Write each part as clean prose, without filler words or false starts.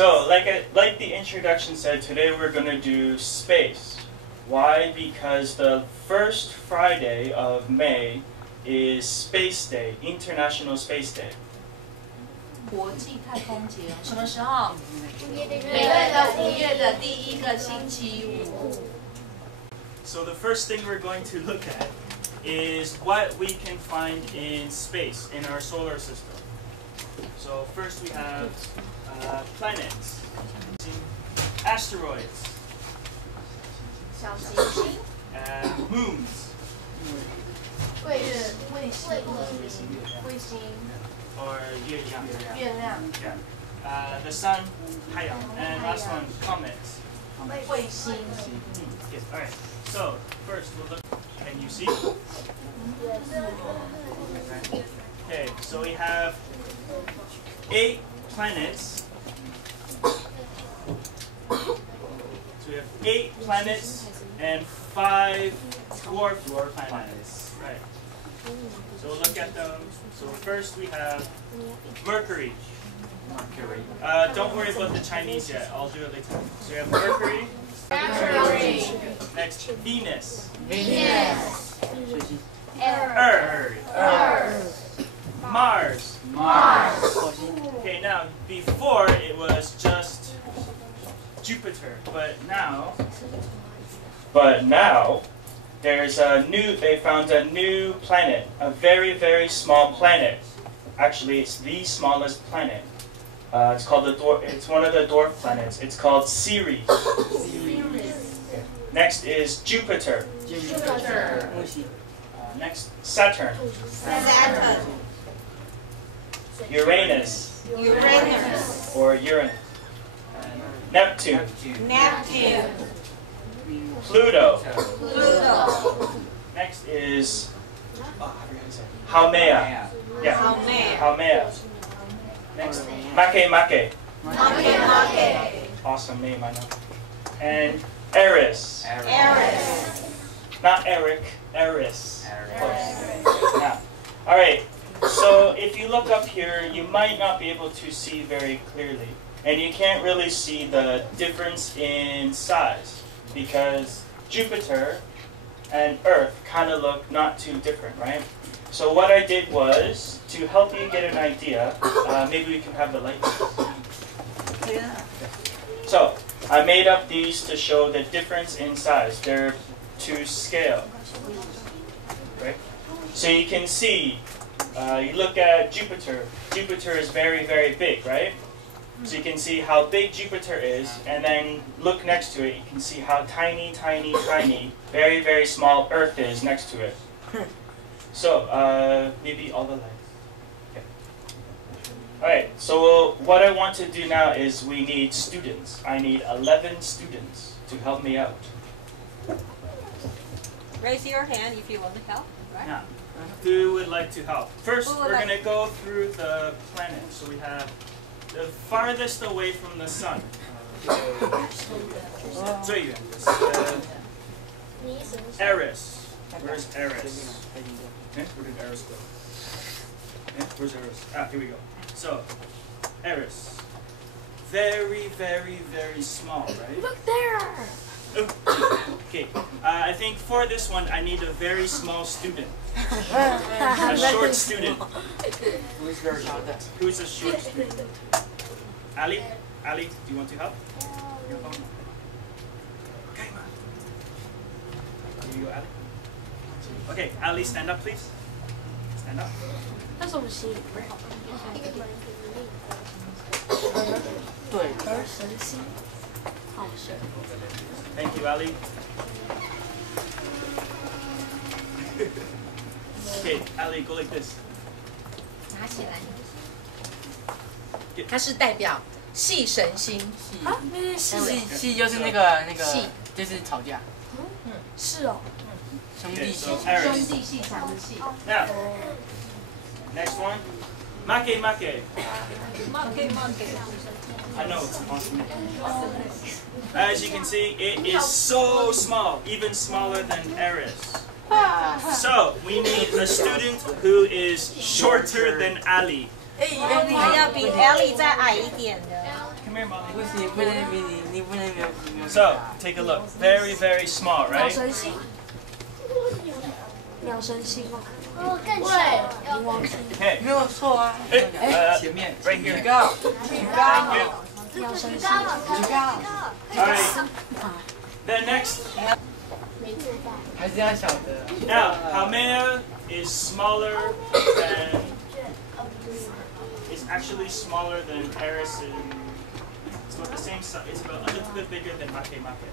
So, like the introduction said, today we're going to do space. Why? Because the first Friday of May is Space Day, International Space Day. 国际太空节什么时候？每月的5月的第一个星期五。So the first thing we're going to look at is what we can find in space, in our solar system. So first we have planets, asteroids, and moons. 卫星 Or 月亮. 月亮 Yeah. The sun, 太阳. And last one, comets. 卫星 Yes. All right. So first we'll look. Can you see? Okay. So we have 8 planets. So we have 8 planets and 5 dwarf planets. Right. So we'll look at them. So first we have Mercury. Don't worry about the Chinese yet. I'll do it later. So we have Mercury. Next, Venus. Earth. Mars. Okay, now before it was just Jupiter, but now there's they found a new planet, a very, very small planet. Actually, it's the smallest planet. It's called it's one of the dwarf planets. It's called Ceres. Okay. Next is Jupiter. Next, Saturn. Uranus. Or Uranus. Neptune. Pluto. Next is Haumea. Yeah, Haumea. Next, Make. Awesome name, I know. And Eris. Not Eric, Eris. Yeah. All right. So if you look up here, you might not be able to see very clearly, and you can't really see the difference in size because Jupiter and Earth kind of look not too different, right? So what I did was, to help you get an idea, maybe we can have the lights. So I made up these to show the difference in size. They're to scale, right? So you can see, you look at Jupiter. Jupiter is very, very big, right? So you can see how big Jupiter is, and then look next to it. You can see how tiny, very, very small Earth is next to it. So maybe all the lights. Okay. All right. So what I want to do now is we need students. I need 11 students to help me out. Raise your hand if you want to help. Right? Yeah. Who would like to help? First, we're going to go through the planets. So we have the farthest away from the sun. 最远的 Eris. Where's Eris? Okay, where did Eris go? Okay, where's Eris? Ah, here we go. So, Eris. Very, very, very small, right? Look there! Okay, I think for this one, I need a very small student. A short student. Who's very short? Who's a short student? Ali? Ali, do you want to help? You help? Okay, man. Here you go, Ali. Okay, Ali, stand up, please. Stand up. 那是我们心里不好。对，儿神心，好神。 Thank you, Ali. Okay, Ali, go like this. 拿起来。它是代表系神星。啊，那是系就是那个就是吵架。是哦。兄弟系。兄弟系强的系。 Now, next one. Make. I know it's impossible. As you can see, it is so small, even smaller than Eris. So, we need a student who is shorter than Ali. 还要比 Ellie 再矮一点的。come here, mommy. 不行，不能比你不能没有。 So, take a look. Very, very small, 鸟 right? 神星，鸟神星哦，对，冥王星， Okay. 没有错啊。 前面 Right here. 举高，举高， 鸟神星，举高。 Alright. Then next. 还是要小的。 Now, Haumea is smaller than. Is actually smaller than Eris and. It's about the same size. It's about a little bit bigger than Make Make.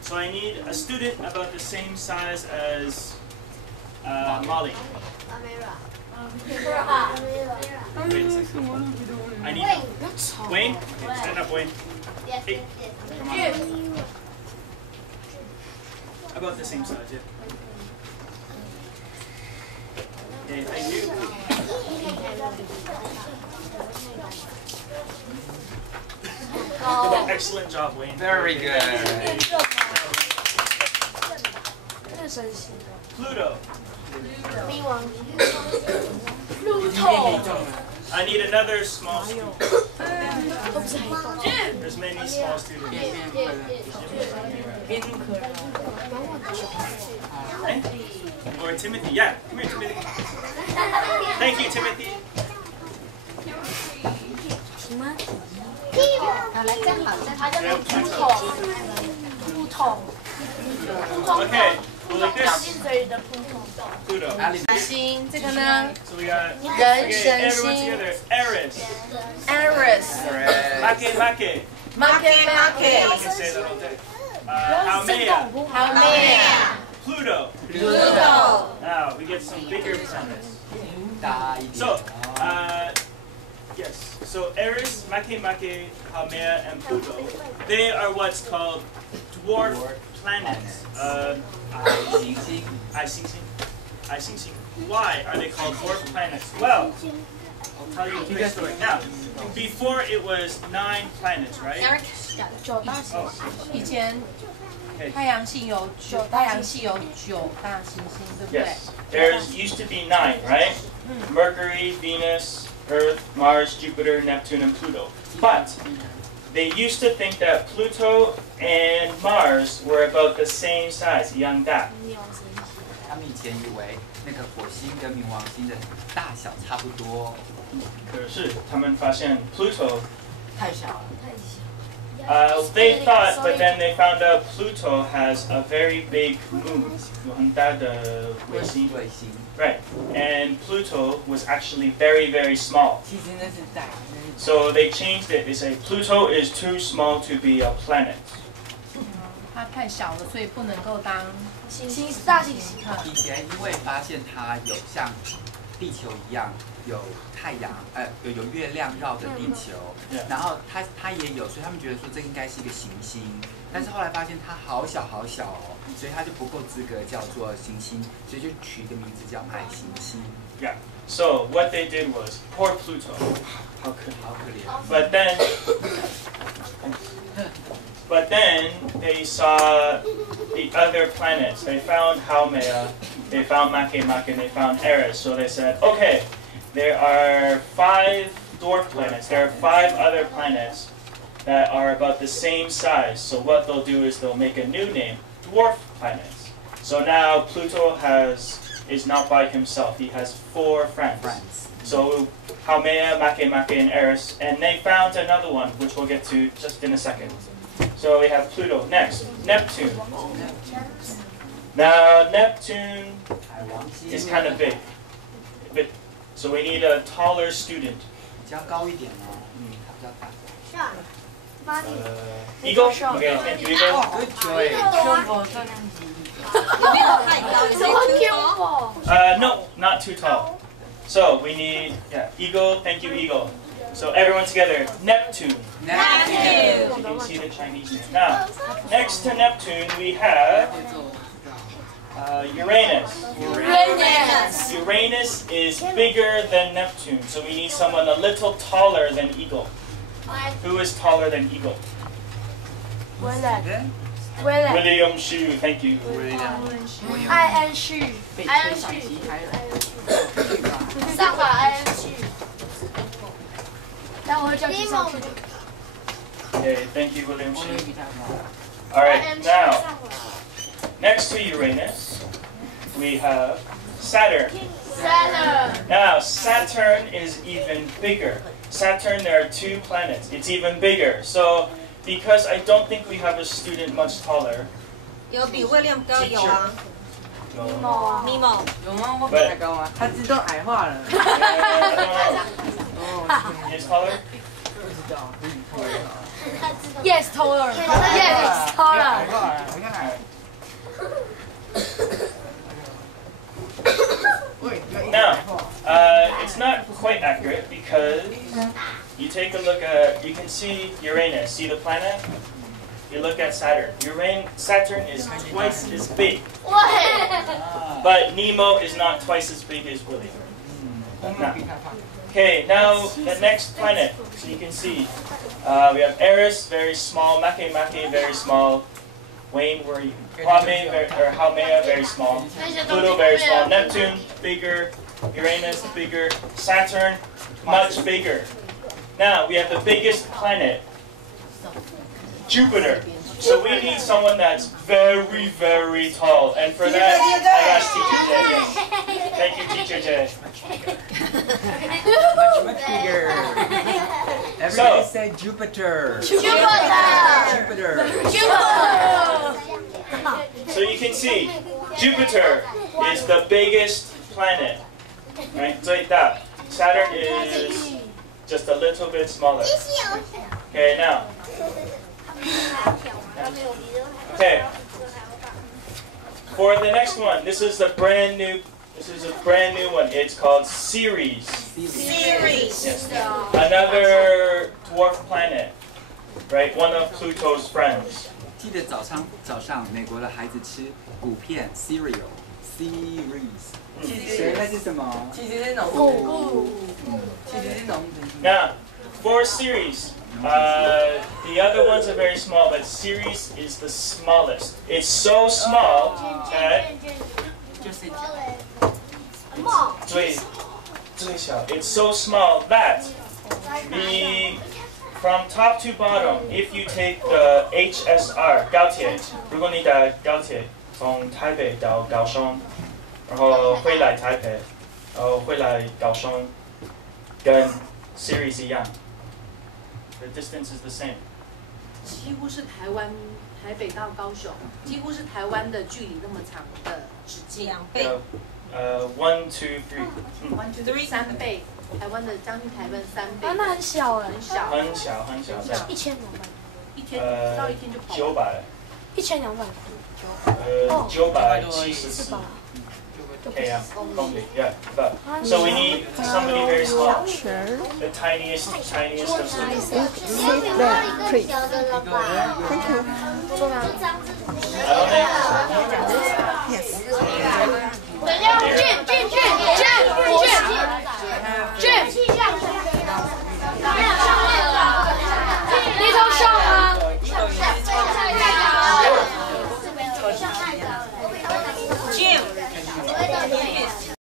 So I need a student about the same size as Molly. I need Wayne. Okay, stand up, Wayne. Hey, come on. About the same size, yeah. Okay, thank you. Excellent job, Wayne. Very good. 这个神星， Pluto. 冥王星，已经变体重了。 I need another small student. 都不是黑洞， There's many small students. 变可能。 Okay? Or Timothy. Yeah, come here, Timothy. Thank you, Timothy. 什么？好，来站好，站好，Yeah, 不同， Okay, well, like this. 进嘴里的扑通。 Pluto. 哪里？星这个呢 So we got 人 okay, 神 everyone 星 together. Eris. ，Eris， Make Make. Make I Make， can say that all day. Haumea. Haumea， Pluto. Pluto， Now we get some bigger planets. 大一点。 So, yes. So Eris, Make Make, Haumea, and Pluto, they are what's called dwarf planets. 行星。 I Xing. Why are they called dwarf planets? Well, I'll tell you a quick story. Now, before it was 9 planets, right? 九大行星，以前 Okay. 太阳系有9大行星，对不对？ Yes. There used to be 9, right? Mercury, Venus, Earth, Mars, Jupiter, Neptune, and Pluto. But they used to think that Pluto and Mars were about the same size, 一样大。冥王星，他们以前以为那个火星跟冥王星的大小差不多。可是他们发现 Pluto 太小了。 they thought, but then they found out Pluto has a very big moon, 有很大的卫星。卫星。 Right, and Pluto was actually very, very small. 其实那是大，那是 So they changed it. They say Pluto is too small to be a planet. 它太小了，所以不能够当星大行星，以前因为发现它有像地球一样有太阳，有月亮绕着地球，然后它也有，所以他们觉得说这应该是一个行星。但是后来发现它好小好小哦，所以它就不够资格叫做行星，所以就取一个名字叫矮行星。 Yeah. So what they did was poor Pluto. How could he? 好可怜。 But then they saw the other planets. They found Haumea, they found Make Make, and they found Eris. So they said, okay, there are 5 dwarf planets. There are 5 other planets that are about the same size. So what they'll do is they'll make a new name, dwarf planets. So now Pluto is not by himself. He has 4 friends. So Haumea, Make Make, and Eris, and they found another one, which we'll get to just in a second. So we have Pluto. Next, Neptune. Now Neptune is kind of big, so we need a taller student. 比较高一点哦，它比较大。 Eagle. Okay, thank you, Eagle. Good choice. 胸口这样子。有没有太高？你 say too tall？ No, not too tall. So we need Eagle. Thank you, Eagle. So everyone together, Neptune. Neptune. You can see the Chinese name. Now, next to Neptune we have Uranus. Uranus is bigger than Neptune, so we need someone a little taller than Eagle. Who is taller than Eagle? 威廉，威廉， William Shu. Thank you. 艾恩旭，被艾恩吹上旭，机还有。上吧，艾恩旭。待会会叫你上去的。Okay, thank you, William Shi. All right, now, next to Uranus, we have Saturn. Now, Saturn is even bigger. Saturn, there are 2 planets. It's even bigger. So, because I don't think we have a student much taller. 有比William 高有啊 No. ，Mimo。有吗？我比他高吗？他自动矮化了。 He's taller? 不知道，比你高。 Yes, taller. Yes, taller. 矮化了，你看矮。 Now, it's not quite accurate because you take a look at, you can see Uranus, see the planet? You look at Saturn. Saturn is twice as big. But Nemo is not twice as big as William. No. Okay, now the next planet. So you can see we have Eris, very small. Make, very small. Wayne, where are you? Haumea, very small. Pluto, very small. Neptune, bigger. Uranus, bigger. Saturn, much bigger. Now we have the biggest planet, Jupiter. So we need someone that's very, very tall. And for that, I asked Teacher Jay. Thank you, Teacher Jay. Much bigger. Everybody say Jupiter. Jupiter. So you can see, Jupiter is the biggest planet. Right? 最大. Saturn is just a little bit smaller. Okay, now. Okay. For the next one, this is a brand new one. It's called Ceres. Yes. Another dwarf planet. Right? One of Pluto's friends. 记得早上美国的孩子吃谷片 cereal series， 那是什么？其实是农子，其实是农子。 Now, for Ceres, the other ones are very small, but Ceres is the smallest. It's so small that it's so small that from top to bottom, if you take the HSR 高铁，如果你搭高铁从台北到高雄，然后回来台北，然后回来高雄，跟 Ceres 一样 ，the distance is the same. 几乎是台北到高雄，几乎是台湾的距离那么长的直径。2倍。1, 2, 3. 1, 2, 3， 3倍。台湾的将近台湾3倍。啊，那很小哎。很小。1000多万。一天到一天就跑。900。1200。974。Yeah, only. Yeah, but so we need somebody very small, the tiniest of students. Please. Thank you.